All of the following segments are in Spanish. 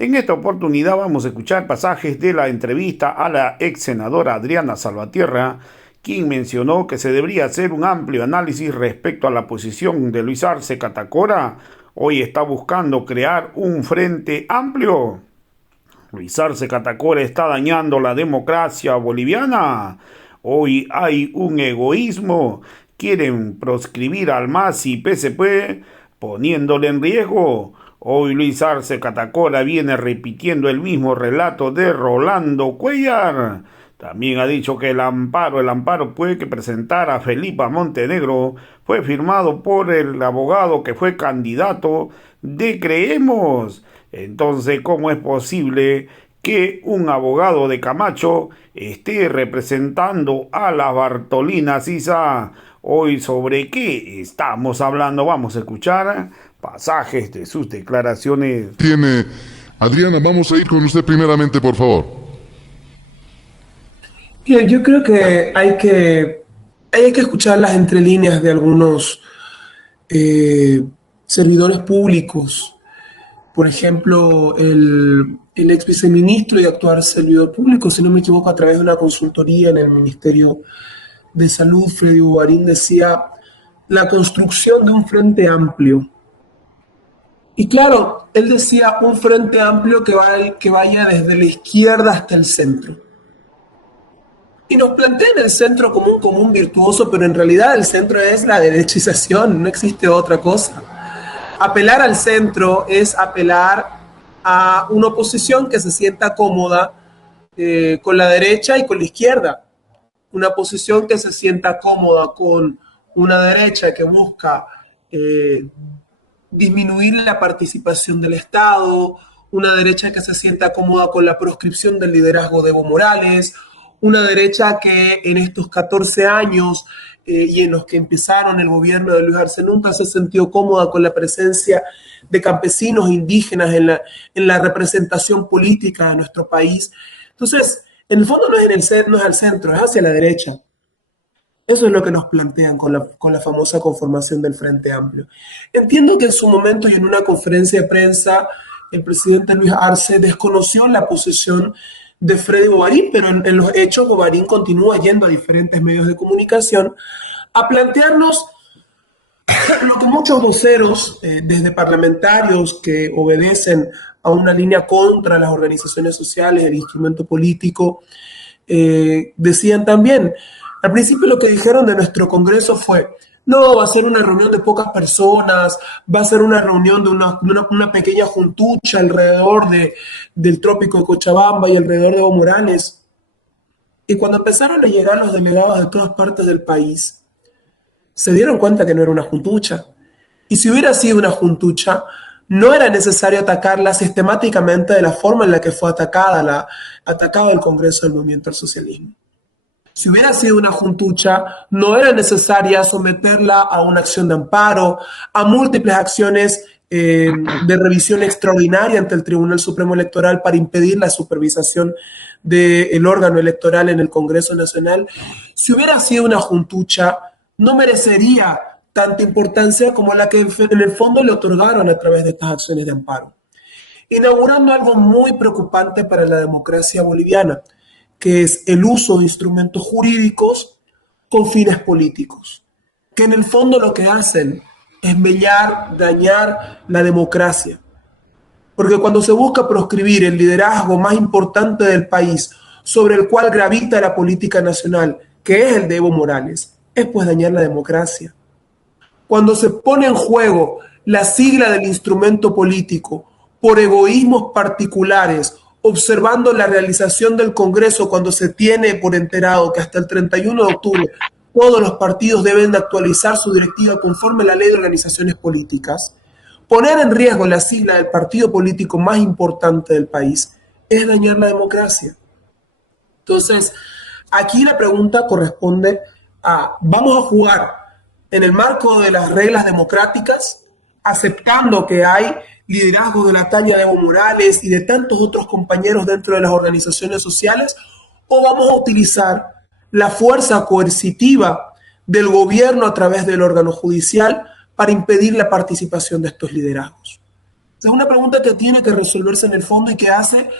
En esta oportunidad vamos a escuchar pasajes de la entrevista a la ex senadora Adriana Salvatierra, quien mencionó que se debería hacer un amplio análisis respecto a la posición de Luis Arce Catacora. Hoy está buscando crear un frente amplio. Luis Arce Catacora está dañando la democracia boliviana. Hoy hay un egoísmo. Quieren proscribir al MAS y PSP poniéndole en riesgo. Hoy Luis Arce Catacora viene repitiendo el mismo relato de Rolando Cuellar. También ha dicho que el amparo puede que presentara Felipa Montenegro fue firmado por el abogado que fue candidato de Creemos. Entonces, ¿cómo es posible que un abogado de Camacho esté representando a la Bartolina Sisa? Hoy, ¿sobre qué estamos hablando? Vamos a escuchar pasajes de sus declaraciones. Adriana, vamos a ir con usted primeramente, por favor. Bien, yo creo que hay que escuchar las entrelíneas de algunos servidores públicos. Por ejemplo, el ex viceministro y actual servidor público, si no me equivoco, a través de una consultoría en el Ministerio de Salud, Freddy Bogarín decía la construcción de un frente amplio. Y claro, él decía un frente amplio que vaya desde la izquierda hasta el centro. Y nos plantean el centro como un común virtuoso, pero en realidad el centro es la derechización, no existe otra cosa. Apelar al centro es apelar a una oposición que se sienta cómoda con la derecha y con la izquierda. Una oposición que se sienta cómoda con una derecha que busca disminuir la participación del Estado, una derecha que se sienta cómoda con la proscripción del liderazgo de Evo Morales, una derecha que en estos 14 años y en los que empezaron el gobierno de Luis Arce nunca se sintió cómoda con la presencia de campesinos e indígenas en la representación política de nuestro país. Entonces, en el fondo no es al centro, es hacia la derecha. Eso es lo que nos plantean con la famosa conformación del Frente Amplio. Entiendo que en su momento y en una conferencia de prensa el presidente Luis Arce desconoció la posición de Freddy Bogarín, pero en los hechos Bogarín continúa yendo a diferentes medios de comunicación a plantearnos lo que muchos voceros, desde parlamentarios que obedecen a una línea contra las organizaciones sociales, el instrumento político, decían también. Al principio lo que dijeron de nuestro Congreso fue: no, va a ser una reunión de pocas personas, va a ser una reunión de una pequeña juntucha alrededor del trópico de Cochabamba y alrededor de Evo Morales. Y cuando empezaron a llegar los delegados de todas partes del país, se dieron cuenta que no era una juntucha. Y si hubiera sido una juntucha, no era necesario atacarla sistemáticamente de la forma en la que fue atacado el Congreso del Movimiento al Socialismo. Si hubiera sido una juntucha, no era necesaria someterla a una acción de amparo, a múltiples acciones de revisión extraordinaria ante el Tribunal Supremo Electoral para impedir la supervisación del órgano electoral en el Congreso Nacional. Si hubiera sido una juntucha, no merecería tanta importancia como la que en el fondo le otorgaron a través de estas acciones de amparo, inaugurando algo muy preocupante para la democracia boliviana, que es el uso de instrumentos jurídicos con fines políticos, que en el fondo lo que hacen es mellar, dañar la democracia. Porque cuando se busca proscribir el liderazgo más importante del país, sobre el cual gravita la política nacional, que es el de Evo Morales, es pues dañar la democracia. Cuando se pone en juego la sigla del instrumento político por egoísmos particulares, observando la realización del Congreso cuando se tiene por enterado que hasta el 31 de octubre todos los partidos deben de actualizar su directiva conforme a la ley de organizaciones políticas, poner en riesgo la sigla del partido político más importante del país es dañar la democracia. Entonces, aquí la pregunta corresponde a: ¿vamos a jugar en el marco de las reglas democráticas, aceptando que hay liderazgo de la talla de Evo Morales y de tantos otros compañeros dentro de las organizaciones sociales, o vamos a utilizar la fuerza coercitiva del gobierno a través del órgano judicial para impedir la participación de estos liderazgos? Es una pregunta que tiene que resolverse en el fondo y que hace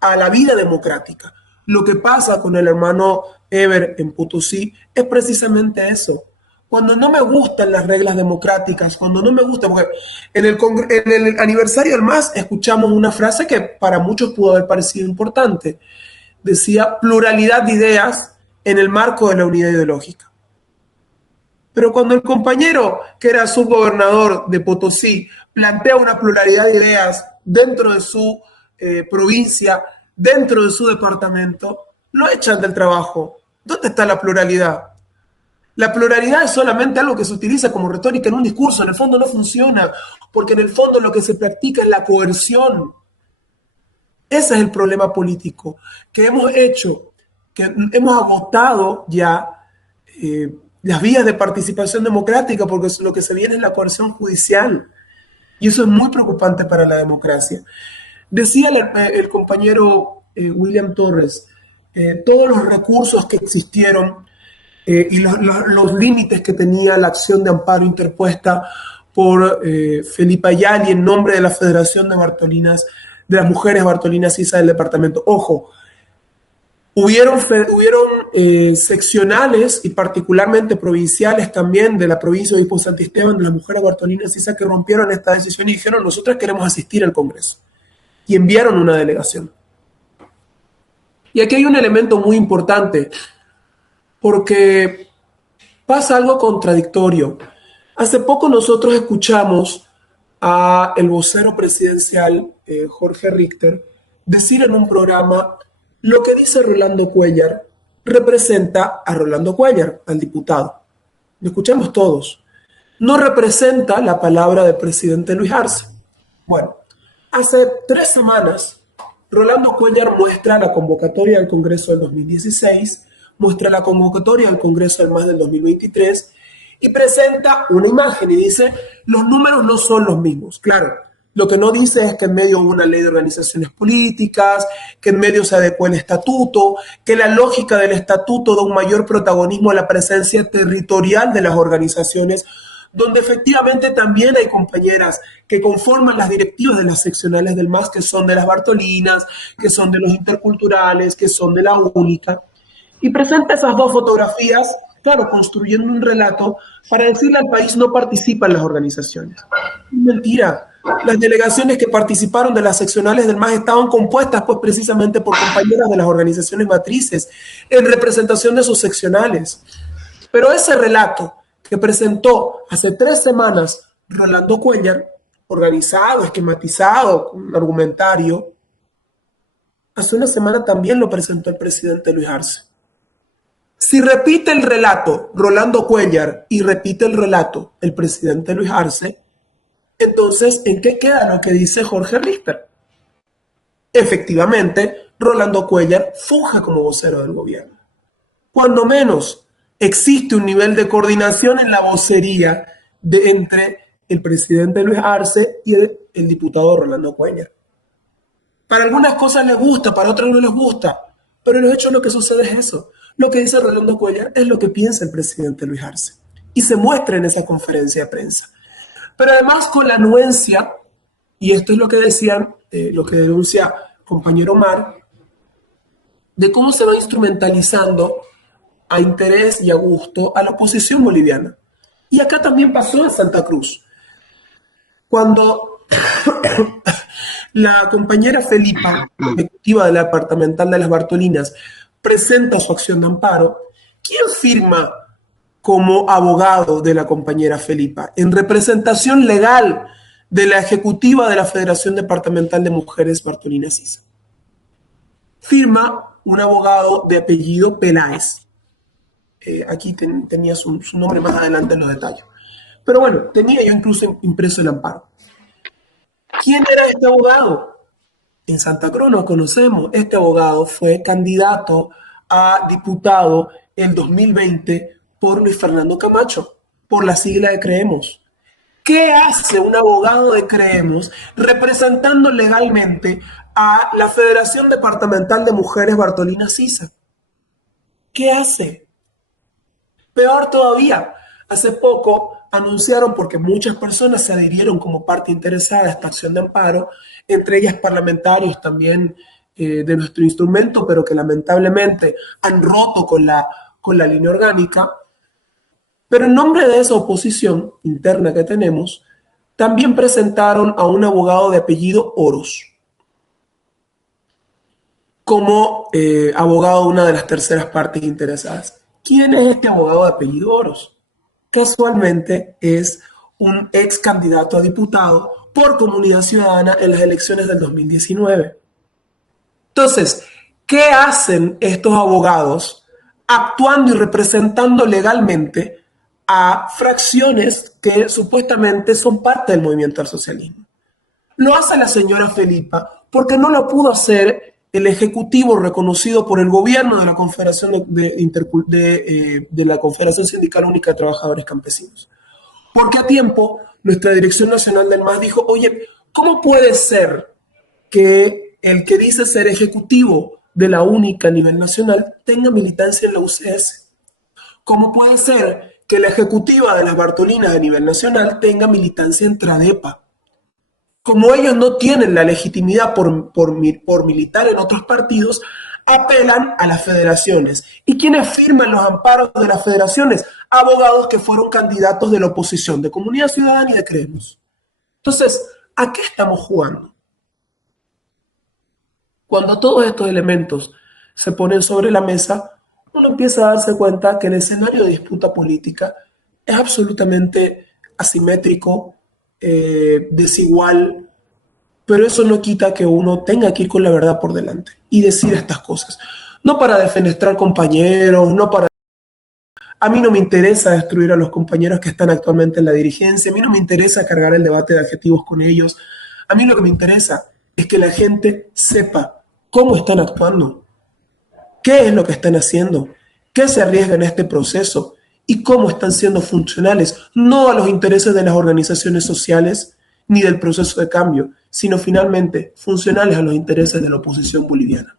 a la vida democrática. Lo que pasa con el hermano Eber en Potosí es precisamente eso. Cuando no me gustan las reglas democráticas, cuando no me gusta, porque en el aniversario del MAS escuchamos una frase que para muchos pudo haber parecido importante. Decía pluralidad de ideas en el marco de la unidad ideológica. Pero cuando el compañero, que era subgobernador de Potosí, plantea una pluralidad de ideas dentro de su provincia, dentro de su departamento, lo echan del trabajo. ¿Dónde está la pluralidad? La pluralidad es solamente algo que se utiliza como retórica en un discurso, en el fondo no funciona, porque en el fondo lo que se practica es la coerción. Ese es el problema político, que hemos hecho, que hemos agotado ya las vías de participación democrática, porque lo que se viene es la coerción judicial. Y eso es muy preocupante para la democracia. Decía el compañero William Torres, todos los recursos que existieron y los límites que tenía la acción de amparo interpuesta por Felipa Ayali en nombre de la Federación de Bartolinas, de las Mujeres Bartolinas ISA del departamento. Ojo, hubieron seccionales y particularmente provinciales también de la provincia de Obispo Santisteban, de las Mujeres Bartolinas ISA, que rompieron esta decisión y dijeron: nosotras queremos asistir al Congreso. Y enviaron una delegación. Y aquí hay un elemento muy importante, porque pasa algo contradictorio. Hace poco nosotros escuchamos a el vocero presidencial, Jorge Richter, decir en un programa: lo que dice Rolando Cuéllar representa a Rolando Cuéllar, al diputado. Lo escuchamos todos. No representa la palabra del presidente Luis Arce. Bueno, hace 3 semanas, Rolando Cuéllar muestra la convocatoria del Congreso del 2016, muestra la convocatoria del Congreso del MAS del 2023 y presenta una imagen y dice: los números no son los mismos. Claro, lo que no dice es que en medio hubo una ley de organizaciones políticas, que en medio se adecuó el estatuto, que la lógica del estatuto da un mayor protagonismo a la presencia territorial de las organizaciones, donde efectivamente también hay compañeras que conforman las directivas de las seccionales del MAS, que son de las Bartolinas, que son de los interculturales, que son de la única, y presenta esas 2 fotografías, claro, construyendo un relato para decirle al país: no participan las organizaciones. Mentira. Las delegaciones que participaron de las seccionales del MAS estaban compuestas pues precisamente por compañeras de las organizaciones matrices en representación de sus seccionales. Pero ese relato que presentó hace 3 semanas Rolando Cuéllar, organizado, esquematizado, con un argumentario, hace una semana también lo presentó el presidente Luis Arce. Si repite el relato Rolando Cuéllar y repite el relato el presidente Luis Arce, entonces, ¿en qué queda lo que dice Jorge Richter? Efectivamente, Rolando Cuéllar funge como vocero del gobierno. Cuando menos, existe un nivel de coordinación en la vocería entre el presidente Luis Arce y el diputado Rolando Cuéllar. Para algunas cosas les gusta, para otras no les gusta, pero en los hechos lo que sucede es eso. Lo que dice Rolando Cuéllar es lo que piensa el presidente Luis Arce y se muestra en esa conferencia de prensa. Pero además con la anuencia, y esto es lo que decían, lo que denuncia compañero Omar, de cómo se va instrumentalizando a interés y a gusto a la oposición boliviana. Y acá también pasó en Santa Cruz. Cuando la compañera Felipa, directiva de la departamental de las Bartolinas, presenta su acción de amparo, ¿quién firma como abogado de la compañera Felipa, en representación legal de la ejecutiva de la Federación Departamental de Mujeres Bartolinas ISA? Firma un abogado de apellido Peláez. Aquí tenía su nombre más adelante en los detalles. Pero bueno, tenía yo incluso impreso el amparo. ¿Quién era este abogado? En Santa Cruz lo conocemos. Este abogado fue candidato a diputado en 2020 por Luis Fernando Camacho, por la sigla de Creemos. ¿Qué hace un abogado de Creemos representando legalmente a la Federación Departamental de Mujeres Bartolinas ISA? ¿Qué hace? Peor todavía, hace poco anunciaron, porque muchas personas se adhirieron como parte interesada a esta acción de amparo, entre ellas parlamentarios también de nuestro instrumento, pero que lamentablemente han roto con la línea orgánica. Pero en nombre de esa oposición interna que tenemos, también presentaron a un abogado de apellido Oros como abogado de una de las terceras partes interesadas. ¿Quién es este abogado de apellido Oros? Casualmente es un ex candidato a diputado por Comunidad Ciudadana en las elecciones del 2019. Entonces, ¿qué hacen estos abogados actuando y representando legalmente a fracciones que supuestamente son parte del movimiento al socialismo? Lo hace la señora Felipa porque no lo pudo hacer el ejecutivo reconocido por el gobierno de la Confederación, de la Confederación Sindical Única de Trabajadores Campesinos. Porque a tiempo nuestra Dirección Nacional del MAS dijo, oye, ¿cómo puede ser que el que dice ser ejecutivo de la única a nivel nacional tenga militancia en la UCS? ¿Cómo puede ser que la ejecutiva de las Bartolinas a nivel nacional tenga militancia en Tradepa? Como ellos no tienen la legitimidad por militar en otros partidos, apelan a las federaciones. ¿Y quiénes firman los amparos de las federaciones? Abogados que fueron candidatos de la oposición, de Comunidad Ciudadana y de Creemos. Entonces, ¿a qué estamos jugando? Cuando todos estos elementos se ponen sobre la mesa, uno empieza a darse cuenta que el escenario de disputa política es absolutamente asimétrico, desigual, pero eso no quita que uno tenga que ir con la verdad por delante y decir estas cosas. No para defenestrar compañeros, no para... A mí no me interesa destruir a los compañeros que están actualmente en la dirigencia, a mí no me interesa cargar el debate de adjetivos con ellos, a mí lo que me interesa es que la gente sepa cómo están actuando, qué es lo que están haciendo, qué se arriesga en este proceso y cómo están siendo funcionales, no a los intereses de las organizaciones sociales ni del proceso de cambio, sino finalmente funcionales a los intereses de la oposición boliviana.